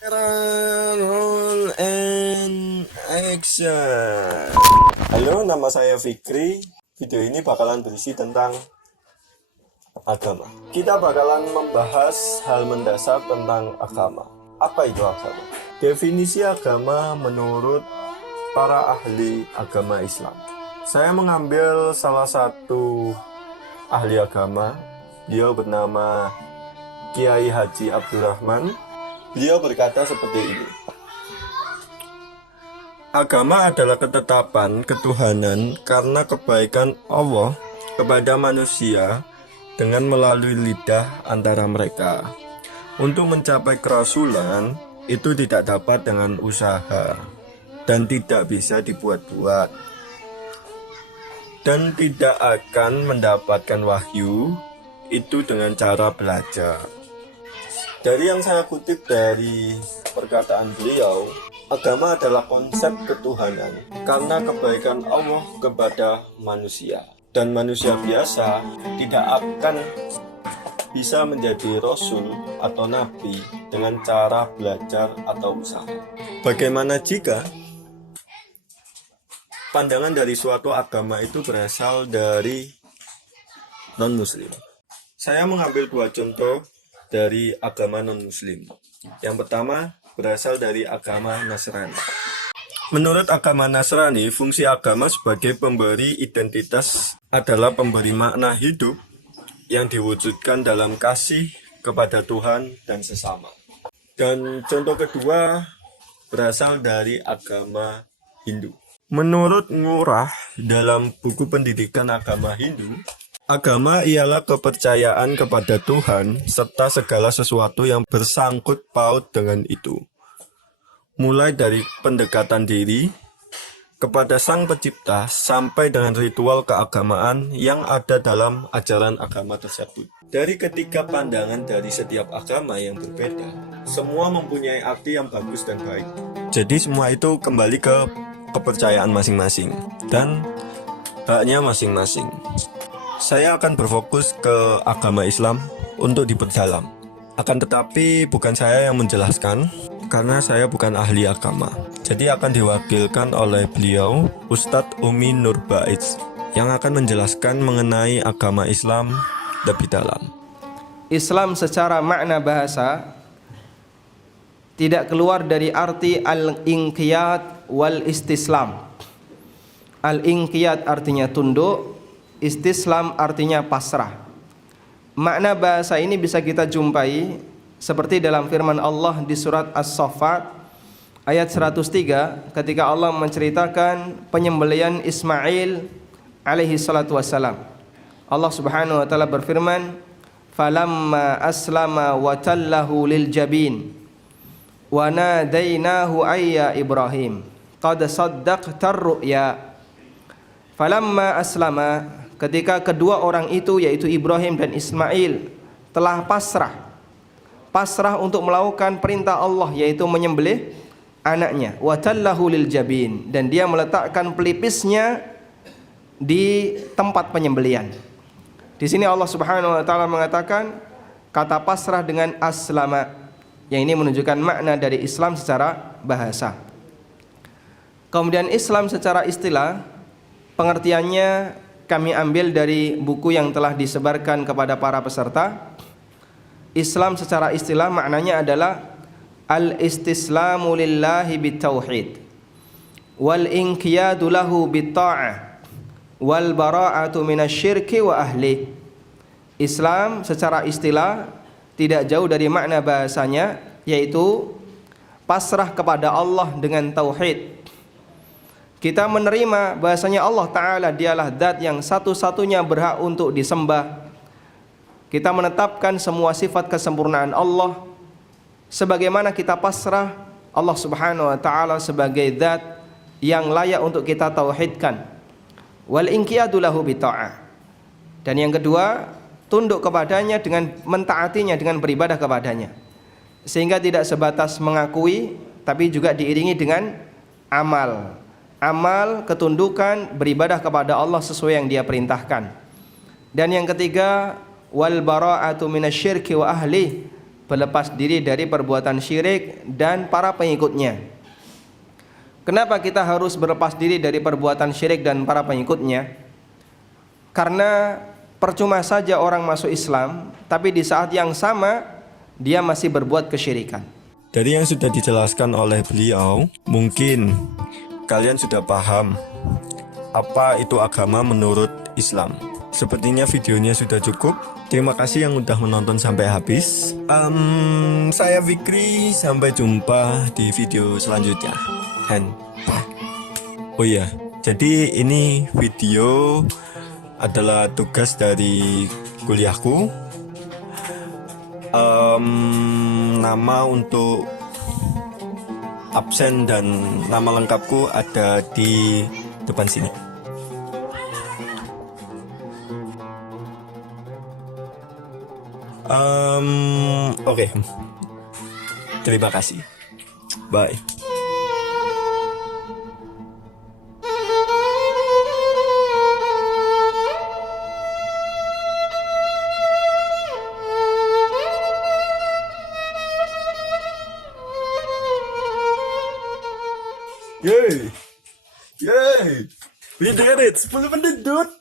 Roll and action. Halo, nama saya Fikri. Video ini bakalan berisi tentang agama. Kita bakalan membahas hal mendasar tentang agama. Apa itu agama? Definisi agama menurut para ahli agama Islam. Saya mengambil salah satu ahli agama. Dia bernama Kiai Haji Abdurrahman. Beliau berkata seperti ini. Agama adalah ketetapan ketuhanan karena kebaikan Allah kepada manusia dengan melalui lidah antara mereka. Untuk mencapai kerasulan itu tidak dapat dengan usaha dan tidak bisa dibuat-buat dan tidak akan mendapatkan wahyu itu dengan cara belajar. Dari yang saya kutip dari perkataan beliau, agama adalah konsep ketuhanan karena kebaikan Allah kepada manusia. Dan manusia biasa tidak akan bisa menjadi rasul atau nabi dengan cara belajar atau usaha. Bagaimana jika pandangan dari suatu agama itu berasal dari non-muslim? Saya mengambil dua contoh dari agama non-muslim. Yang pertama berasal dari agama Nasrani. Menurut agama Nasrani, fungsi agama sebagai pemberi identitas adalah pemberi makna hidup yang diwujudkan dalam kasih kepada Tuhan dan sesama. Dan contoh kedua berasal dari agama Hindu. Menurut Ngurah dalam buku pendidikan agama Hindu, agama ialah kepercayaan kepada Tuhan serta segala sesuatu yang bersangkut paut dengan itu. Mulai dari pendekatan diri kepada Sang Pencipta sampai dengan ritual keagamaan yang ada dalam ajaran agama tersebut. Dari ketiga pandangan dari setiap agama yang berbeda, semua mempunyai arti yang bagus dan baik. Jadi semua itu kembali ke kepercayaan masing-masing dan haknya masing-masing. Saya akan berfokus ke agama Islam untuk diperdalam. Akan tetapi bukan saya yang menjelaskan karena saya bukan ahli agama. Jadi akan diwakilkan oleh beliau, Ustadz Umi Nur Baiz, yang akan menjelaskan mengenai agama Islam lebih dalam. Islam secara makna bahasa tidak keluar dari arti al-inqiyad wal istislam. Al-inqiyad artinya tunduk, istislam artinya pasrah. Makna bahasa ini bisa kita jumpai seperti dalam firman Allah di surat As-Saffat ayat 103 ketika Allah menceritakan penyembelihan Ismail alaihi salatu wassalam. Allah Subhanahu wa taala berfirman, "Falamma aslama wa tallahu lil jabin wa nadainahu ayya Ibrahim qad saddaqtar ru'ya." Falamma aslama, ketika kedua orang itu yaitu Ibrahim dan Ismail telah pasrah untuk melakukan perintah Allah yaitu menyembelih anaknya, wa tallahu lil jabin, dan dia meletakkan pelipisnya di tempat penyembelihan. Di sini Allah Subhanahu wa taala mengatakan kata pasrah dengan aslama, yang ini menunjukkan makna dari Islam secara bahasa. Kemudian Islam secara istilah, pengertiannya kami ambil dari buku yang telah disebarkan kepada para peserta. Islam secara istilah maknanya adalah al-istislamu lillahi bitauhid wal inqiyadu lahu bitta'ah wal bara'atu minasyirki wa ahli. Islam secara istilah tidak jauh dari makna bahasanya, yaitu pasrah kepada Allah dengan tauhid. Kita menerima bahasanya Allah Ta'ala dialah zat yang satu-satunya berhak untuk disembah. Kita menetapkan semua sifat kesempurnaan Allah, sebagaimana kita pasrah Allah Subhanahu wa Ta'ala sebagai zat yang layak untuk kita tauhidkan. Wal inqiyadu lahu bita'ah. Dan yang kedua, tunduk kepadanya dengan mentaatinya, dengan beribadah kepadanya. Sehingga tidak sebatas mengakui, tapi juga diiringi dengan amal. Amal, ketundukan, beribadah kepada Allah sesuai yang Dia perintahkan. Dan yang ketiga, wal bara'atu minasyirki wa ahli, berlepas diri dari perbuatan syirik dan para pengikutnya. Kenapa kita harus berlepas diri dari perbuatan syirik dan para pengikutnya? Karena percuma saja orang masuk Islam, tapi di saat yang sama dia masih berbuat kesyirikan. Dari yang sudah dijelaskan oleh beliau, mungkin kalian sudah paham apa itu agama menurut Islam. Sepertinya videonya sudah cukup. Terima kasih yang udah menonton sampai habis. Saya Fikri, sampai jumpa di video selanjutnya. And bye. Oh iya, jadi ini video adalah tugas dari kuliahku. Nama untuk absen dan nama lengkapku ada di depan sini. Oke. Terima kasih. Bye. Yeay. We did it. 10 menit, dude.